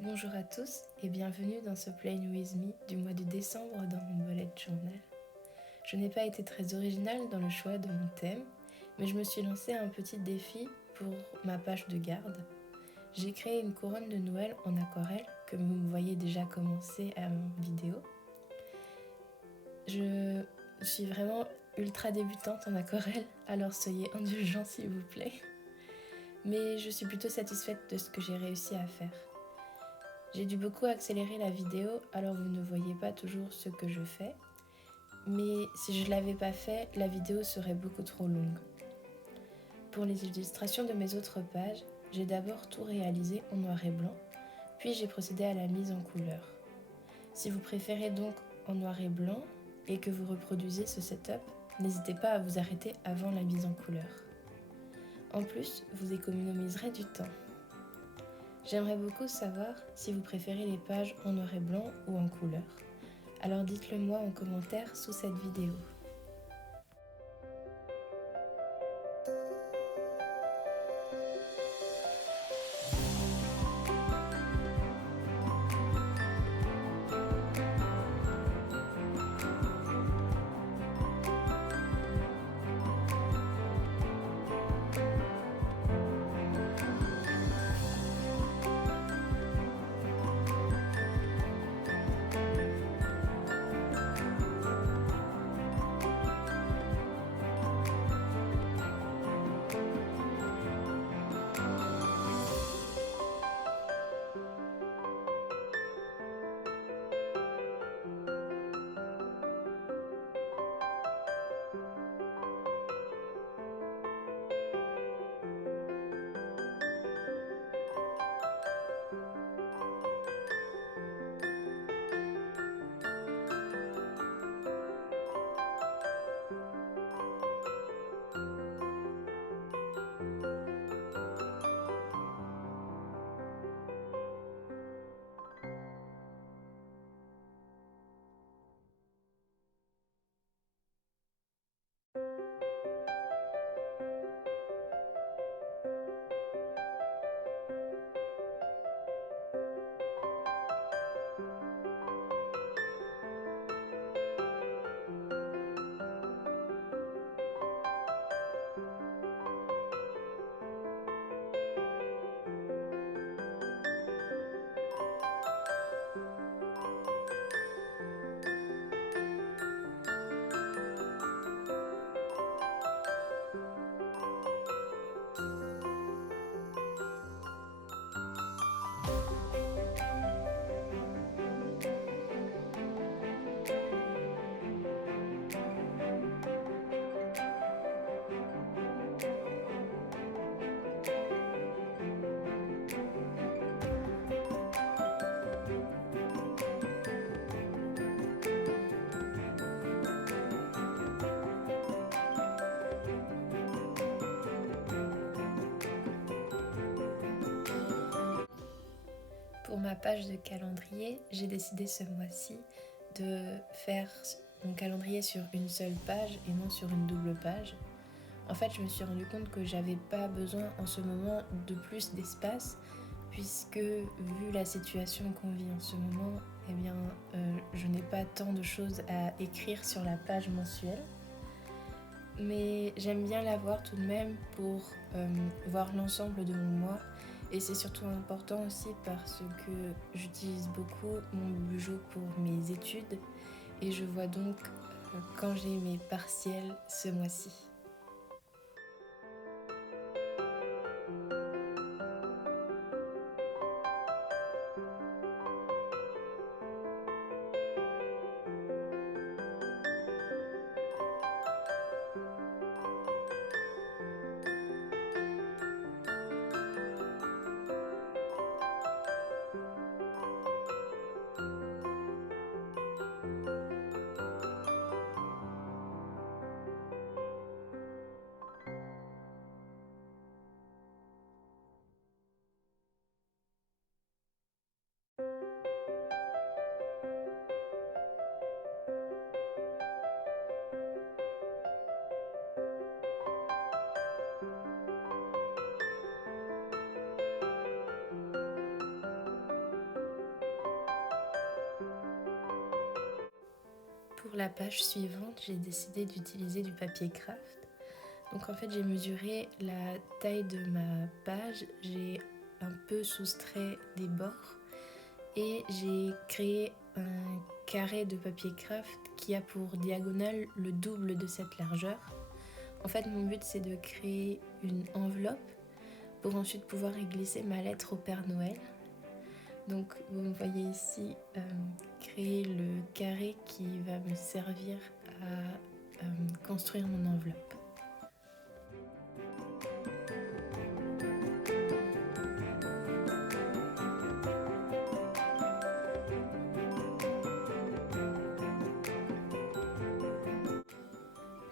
Bonjour à tous et bienvenue dans ce Play With Me du mois de décembre dans mon bullet journal. Je n'ai pas été très originale dans le choix de mon thème, mais je me suis lancé un petit défi pour ma page de garde. J'ai créé une couronne de Noël en aquarelle que vous me voyez déjà commencer en vidéo. Je suis vraiment ultra débutante en aquarelle, alors soyez indulgents s'il vous plaît. Mais je suis plutôt satisfaite de ce que j'ai réussi à faire. J'ai dû beaucoup accélérer la vidéo, alors vous ne voyez pas toujours ce que je fais. Mais si je ne l'avais pas fait, la vidéo serait beaucoup trop longue. Pour les illustrations de mes autres pages, j'ai d'abord tout réalisé en noir et blanc, puis j'ai procédé à la mise en couleur. Si vous préférez donc en noir et blanc et que vous reproduisez ce setup, n'hésitez pas à vous arrêter avant la mise en couleur. En plus, vous économiserez du temps. J'aimerais beaucoup savoir si vous préférez les pages en noir et blanc ou en couleur. Alors dites-le moi en commentaire sous cette vidéo. Pour ma page de calendrier, j'ai décidé ce mois-ci de faire mon calendrier sur une seule page et non sur une double page. En fait, je me suis rendu compte que j'avais pas besoin en ce moment de plus d'espace puisque vu la situation qu'on vit en ce moment, je n'ai pas tant de choses à écrire sur la page mensuelle. Mais j'aime bien l'avoir tout de même pour voir l'ensemble de mon mois. Et c'est surtout important aussi parce que j'utilise beaucoup mon Bujo pour mes études et je vois donc quand j'ai mes partiels ce mois-ci. Pour la page suivante, j'ai décidé d'utiliser du papier craft. Donc en fait, j'ai mesuré la taille de ma page, j'ai un peu soustrait des bords et j'ai créé un carré de papier craft qui a pour diagonale le double de cette largeur. En fait, mon but, c'est de créer une enveloppe pour ensuite pouvoir y glisser ma lettre au Père Noël. Donc vous me voyez ici créer le carré qui va me servir à construire mon enveloppe.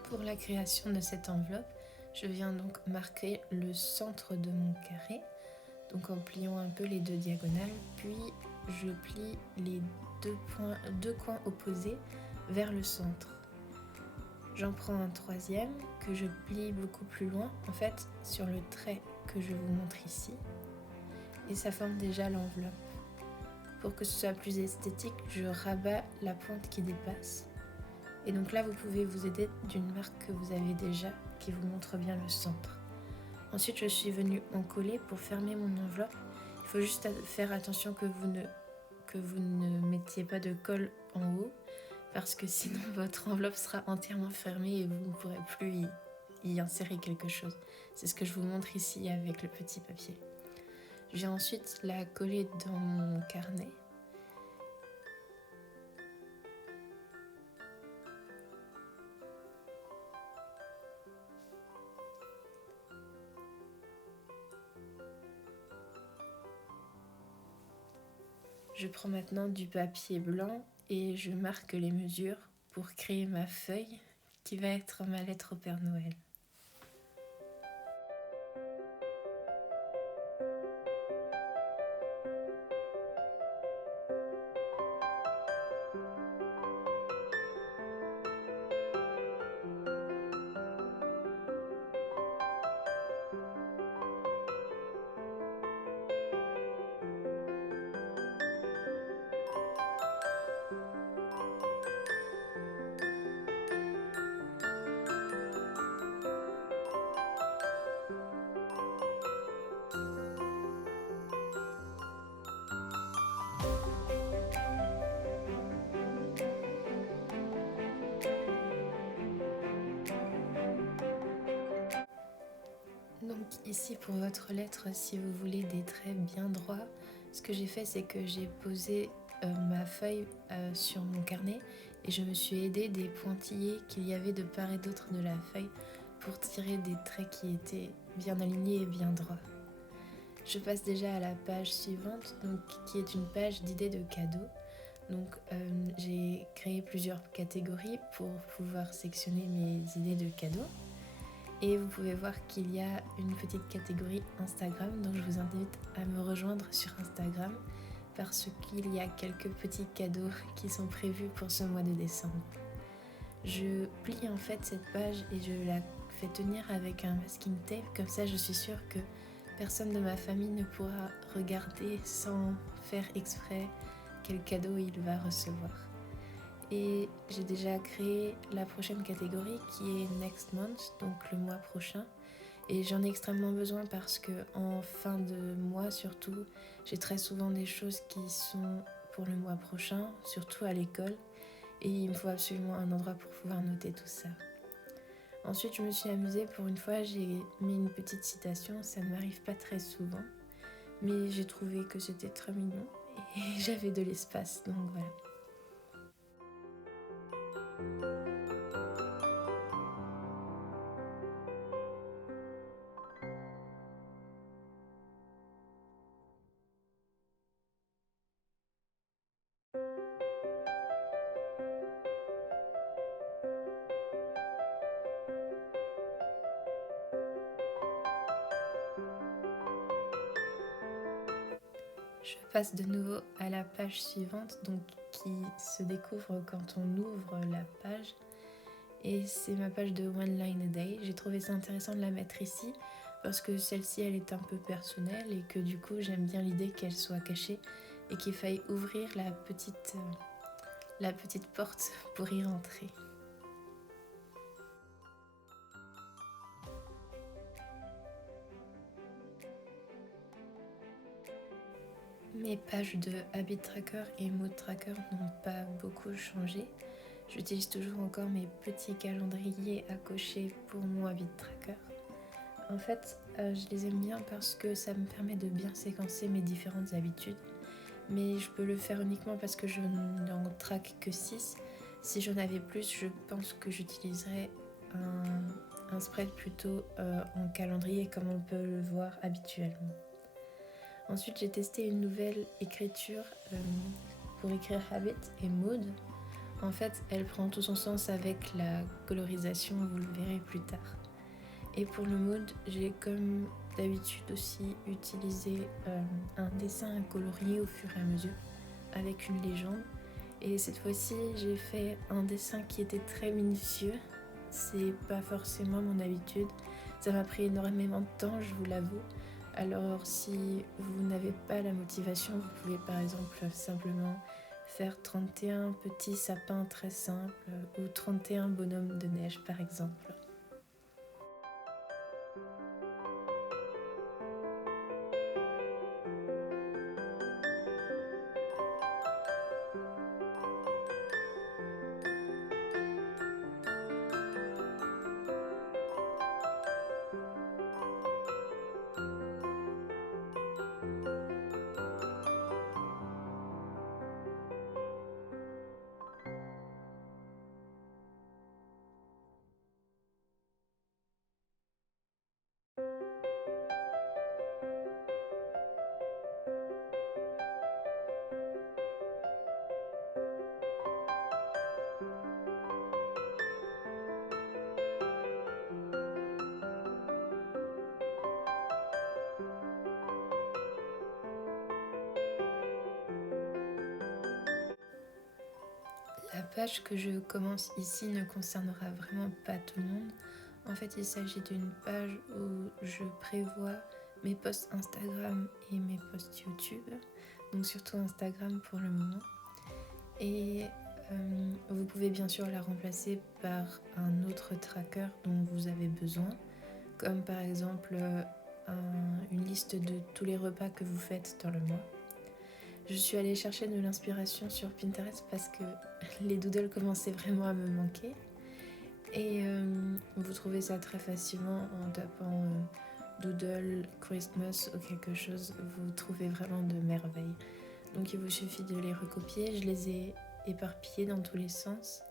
Pour la création de cette enveloppe, je viens donc marquer le centre de mon carré, donc en pliant un peu les deux diagonales, puis je plie les deux coins opposés vers le centre. J'en prends un troisième que je plie beaucoup plus loin, en fait sur le trait que je vous montre ici, et ça forme déjà l'enveloppe. Pour que ce soit plus esthétique, je rabats la pointe qui dépasse. Et donc là, vous pouvez vous aider d'une marque que vous avez déjà, qui vous montre bien le centre. Ensuite, je suis venue en coller pour fermer mon enveloppe. Il faut juste faire attention que vous ne mettiez pas de colle en haut, parce que sinon votre enveloppe sera entièrement fermée et vous ne pourrez plus y insérer quelque chose. C'est ce que je vous montre ici avec le petit papier. Je vais ensuite la coller dans mon carnet. Je prends maintenant du papier blanc et je marque les mesures pour créer ma feuille qui va être ma lettre au Père Noël. Donc ici pour votre lettre, si vous voulez des traits bien droits, ce que j'ai fait c'est que j'ai posé ma feuille sur mon carnet et je me suis aidée des pointillés qu'il y avait de part et d'autre de la feuille pour tirer des traits qui étaient bien alignés et bien droits. Je passe déjà à la page suivante, donc, qui est une page d'idées de cadeaux. Donc j'ai créé plusieurs catégories pour pouvoir sectionner mes idées de cadeaux. Et vous pouvez voir qu'il y a une petite catégorie Instagram, donc je vous invite à me rejoindre sur Instagram parce qu'il y a quelques petits cadeaux qui sont prévus pour ce mois de décembre. Je plie en fait cette page et je la fais tenir avec un masking tape, comme ça je suis sûre que personne de ma famille ne pourra regarder sans faire exprès quel cadeau il va recevoir. Et j'ai déjà créé la prochaine catégorie qui est Next Month, donc le mois prochain. Et j'en ai extrêmement besoin parce que en fin de mois surtout, j'ai très souvent des choses qui sont pour le mois prochain, surtout à l'école. Et il me faut absolument un endroit pour pouvoir noter tout ça. Ensuite, je me suis amusée, pour une fois, j'ai mis une petite citation, ça ne m'arrive pas très souvent. Mais j'ai trouvé que c'était très mignon et j'avais de l'espace, donc voilà. Je passe de nouveau à la page suivante, donc qui se découvre quand on ouvre la page. Et c'est ma page de One Line a Day. J'ai trouvé ça intéressant de la mettre ici parce que celle-ci, elle est un peu personnelle et que du coup, j'aime bien l'idée qu'elle soit cachée et qu'il faille ouvrir la petite porte pour y rentrer. Mes pages de Habit Tracker et Mood Tracker n'ont pas beaucoup changé. J'utilise toujours encore mes petits calendriers à cocher pour mon Habit Tracker. En fait, je les aime bien parce que ça me permet de bien séquencer mes différentes habitudes. Mais je peux le faire uniquement parce que je n'en traque que 6. Si j'en avais plus, je pense que j'utiliserais un spread plutôt en calendrier comme on peut le voir habituellement. Ensuite, j'ai testé une nouvelle écriture pour écrire Habit et Mood. En fait, elle prend tout son sens avec la colorisation, vous le verrez plus tard. Et pour le mood, j'ai comme d'habitude aussi utilisé un dessin colorié au fur et à mesure avec une légende. Et cette fois-ci, j'ai fait un dessin qui était très minutieux. C'est pas forcément mon habitude. Ça m'a pris énormément de temps, je vous l'avoue. Alors si vous n'avez pas la motivation, vous pouvez par exemple simplement faire 31 petits sapins très simples ou 31 bonhommes de neige par exemple. La page que je commence ici ne concernera vraiment pas tout le monde. En fait, il s'agit d'une page où je prévois mes posts Instagram et mes posts YouTube, donc surtout Instagram pour le moment. Et vous pouvez bien sûr la remplacer par un autre tracker dont vous avez besoin, comme par exemple une liste de tous les repas que vous faites dans le mois. Je suis allée chercher de l'inspiration sur Pinterest parce que les doodles commençaient vraiment à me manquer. Et vous trouvez ça très facilement en tapant doodle Christmas ou quelque chose. Vous trouvez vraiment de merveilles. Donc il vous suffit de les recopier. Je les ai éparpillés dans tous les sens.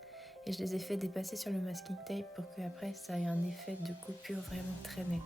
Et je les ai fait dépasser sur le masking tape pour qu'après ça ait un effet de coupure vraiment très net.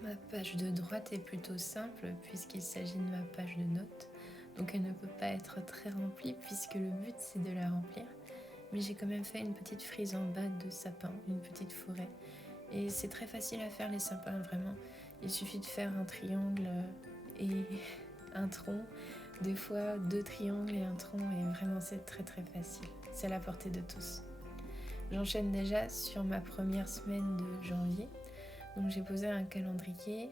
Ma page de droite est plutôt simple puisqu'il s'agit de ma page de notes. donc elle ne peut pas être très remplie puisque le but c'est de la remplir. Mais j'ai quand même fait une petite frise en bas de sapin, une petite forêt. Et c'est très facile à faire les sapins, vraiment. Il suffit de faire un triangle et un tronc, des fois 2 triangles et un tronc, et vraiment c'est très très facile. C'est à la portée de tous. J'enchaîne déjà sur ma première semaine de janvier. Donc j'ai posé un calendrier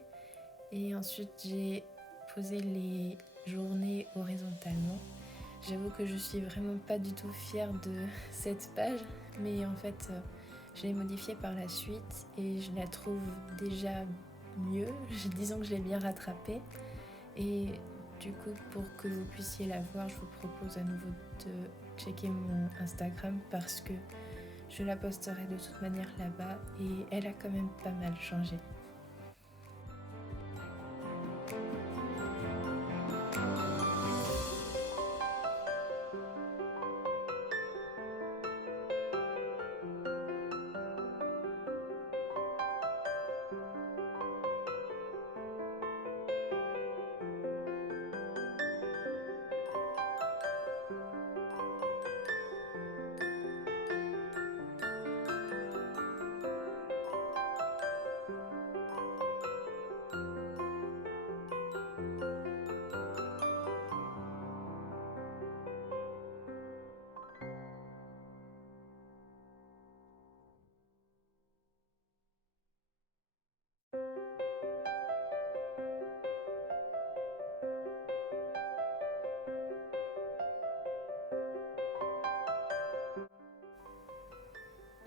et ensuite j'ai posé les journées horizontalement. J'avoue que je suis vraiment pas du tout fière de cette page, mais en fait je l'ai modifiée par la suite et je la trouve déjà mieux. Disons que je l'ai bien rattrapée. Et du coup, pour que vous puissiez la voir, je vous propose à nouveau de checker mon Instagram parce que je la posterai de toute manière là-bas et elle a quand même pas mal changé.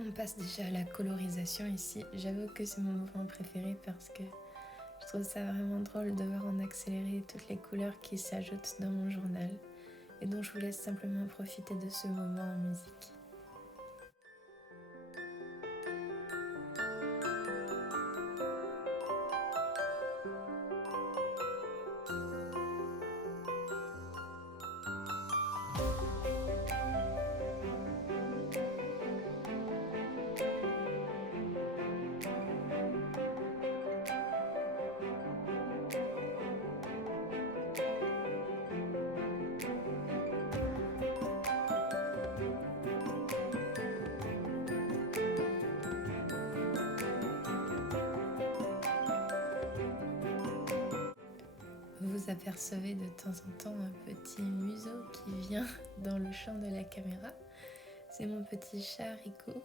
On passe déjà à la colorisation ici. J'avoue que c'est mon mouvement préféré parce que je trouve ça vraiment drôle de voir en accéléré toutes les couleurs qui s'ajoutent dans mon journal. Et donc je vous laisse simplement profiter de ce moment en musique. Vous apercevez de temps en temps un petit museau qui vient dans le champ de la caméra. C'est mon petit chat Rico.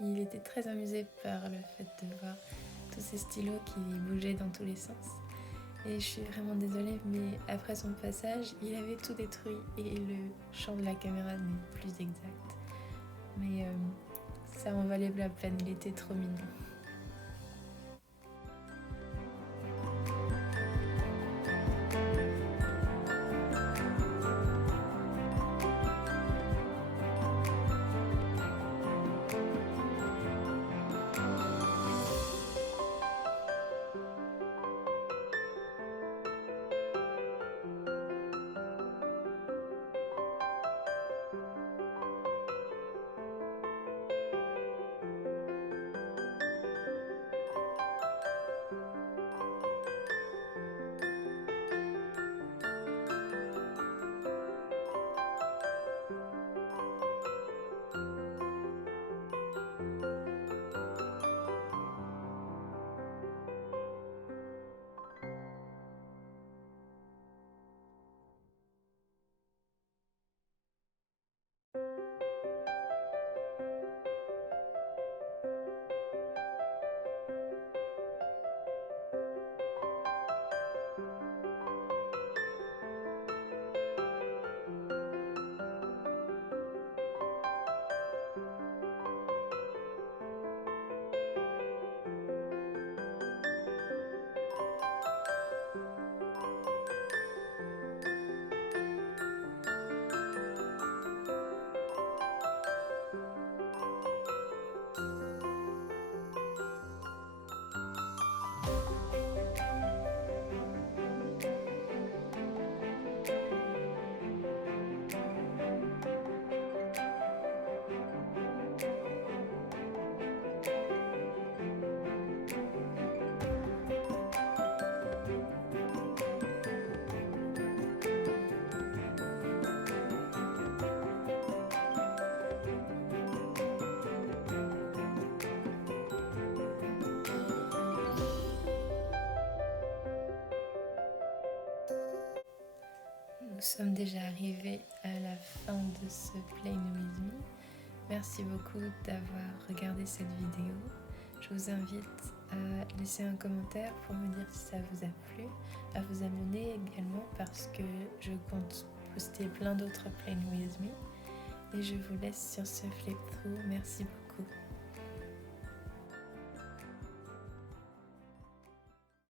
Il était très amusé par le fait de voir tous ces stylos qui bougeaient dans tous les sens. Et je suis vraiment désolée, mais après son passage, il avait tout détruit et le champ de la caméra n'est plus exact. Mais ça en valait la peine, il était trop mignon. sommes déjà arrivés à la fin de ce Play With Me. Merci beaucoup d'avoir regardé cette vidéo. Je vous invite à laisser un commentaire pour me dire si ça vous a plu, à vous abonner également parce que je compte poster plein d'autres Play With Me. Et je vous laisse sur ce flip-through. Merci beaucoup.